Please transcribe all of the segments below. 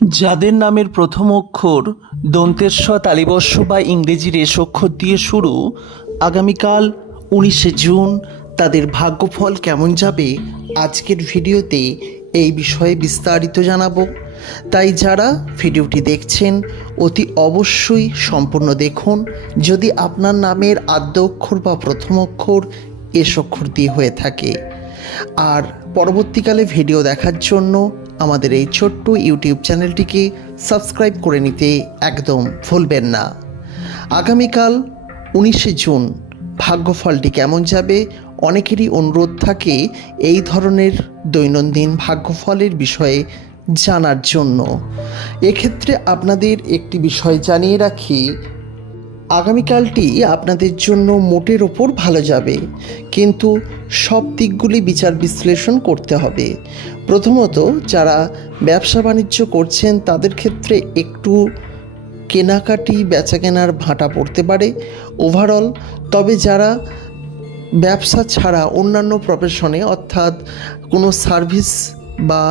যাদের নামের প্রথম অক্ষর দন্তেস্ব তালিবস্য বা ইংরেজি রেশ অক্ষর দিয়ে শুরু, আগামীকাল 19শে জুন তাদের ভাগ্যফল কেমন যাবে আজকের ভিডিওতে এই বিষয়ে বিস্তারিত জানাবো। তাই যারা ভিডিওটি দেখছেন অতি অবশ্যই সম্পূর্ণ দেখুন। যদি আপনার নামের আদ্য অক্ষর বা প্রথম অক্ষর এস অক্ষর দিয়ে হয়ে থাকে, আর পরবর্তীকালে ভিডিও দেখার জন্য আমাদের এই ছোট্ট ইউটিউব চ্যানেলটিকে সাবস্ক্রাইব করে নিতে একদম ভুলবেন না। আগামীকাল 19শে জুন ভাগ্যফলটি কেমন যাবে, অনেকেরই অনুরোধ থাকে এই ধরনের দৈনন্দিন ভাগ্যফলের বিষয়ে জানার জন্য। এক্ষেত্রে আপনাদের একটি বিষয় জানিয়ে রাখি, আগামীকালটি আপনাদের জন্য মোটের ওপর ভালো যাবে, কিন্তু সব দিকগুলি বিচার বিশ্লেষণ করতে হবে। প্রথমত, যারা ব্যবসা বাণিজ্য করছেন তাদের ক্ষেত্রে একটু কেনাকাটি বেচাকেনার ভাঁটা পড়তে পারে ওভারঅল। তবে যারা ব্যবসা ছাড়া অন্যান্য প্রফেশনে, অর্থাৎ কোনো সার্ভিস বা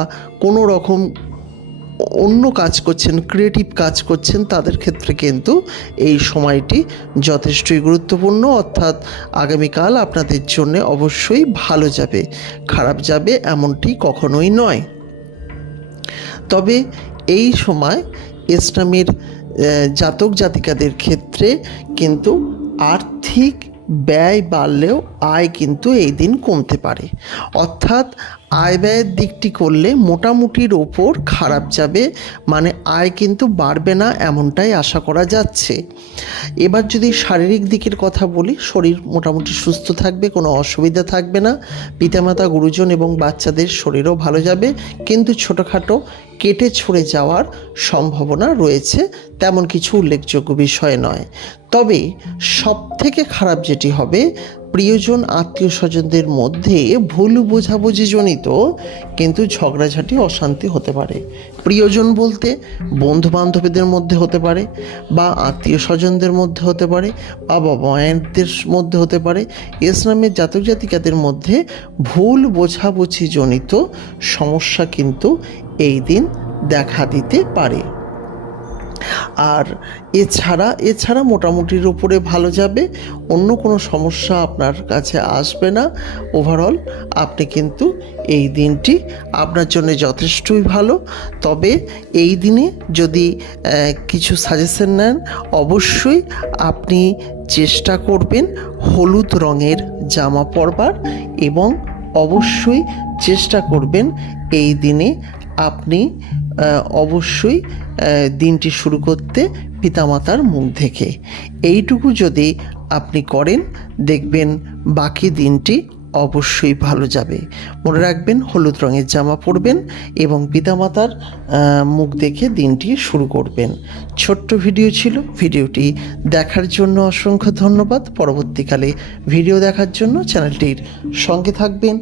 কোনো রকম অন্য কাজ করছেন, ক্রিয়েটিভ কাজ করছেন, তাদের ক্ষেত্রে কিন্তু এই সময়টি যথেষ্টই গুরুত্বপূর্ণ। অর্থাৎ আগামীকাল আপনাদের জন্য অবশ্যই ভালো যাবে, খারাপ যাবে এমনটি কখনোই নয়। তবে এই সময় এস নামের জাতক জাতিকাদের ক্ষেত্রে কিন্তু আর্থিক ব্যয় বাড়লেও আয় কিন্তু এই দিন কমতে পারে। অর্থাৎ আয় ব্যয়ের দিকটি করলে মোটামুটির ওপর খারাপ যাবে, মানে আয় কিন্তু বাড়বে না এমনটাই আশা করা যাচ্ছে। এবার যদি শারীরিক দিকের কথা বলি, শরীর মোটামুটি সুস্থ থাকবে, কোনো অসুবিধা থাকবে না। পিতামাতা, গুরুজন এবং বাচ্চাদের শরীরও ভালো যাবে, কিন্তু ছোটোখাটো কেটে ছড়ে যাওয়ার সম্ভাবনা রয়েছে, তেমন কিছু উল্লেখযোগ্য বিষয় নয়। তবে সবথেকে খারাপ যেটি হবে, প্রিয়জন আত্মীয় স্বজনদের মধ্যে ভুল বোঝাবুঝি জনিত কিন্তু ঝগড়াঝাটি, অশান্তি হতে পারে। প্রিয়জন বলতে বন্ধু বান্ধবীদের মধ্যে হতে পারে, বা আত্মীয় স্বজনদের মধ্যে হতে পারে, বা বাবা মায়েদের মধ্যে হতে পারে। এস নামের জাতক জাতিকাদের মধ্যে ভুল বোঝাবুঝি জনিত সমস্যা কিন্তু এই দিন দেখা দিতে পারে। আর এছাড়া মোটামুটির উপরে ভালো যাবে, অন্য কোনো সমস্যা আপনার কাছে আসবে না। ওভারঅল আপনি কিন্তু এই দিনটি আপনার জন্য যথেষ্টই ভালো। তবে এই দিনে যদি কিছু সাজেশন নেন, অবশ্যই আপনি চেষ্টা করবেন হলুদ রঙের জামা পরবার, এবং অবশ্যই চেষ্টা করবেন এই দিনে আপনি অবশ্যই দিনটি শুরু করতে পিতামাতার মুখ দেখে। এইটুকু যদি আপনি করেন, দেখবেন বাকি দিনটি অবশ্যই ভালো যাবে। মনে রাখবেন, হলুদ রঙের জামা পরবেন এবং পিতামাতার মুখ দেখে দিনটি শুরু করবেন। ছোট্ট ভিডিও ছিল, ভিডিওটি দেখার জন্য অসংখ্য ধন্যবাদ। পরবর্তীকালে ভিডিও দেখার জন্য চ্যানেলটির সঙ্গে থাকবেন,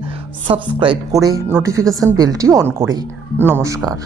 সাবস্ক্রাইব করে নোটিফিকেশান বেলটি অন করে। নমস্কার।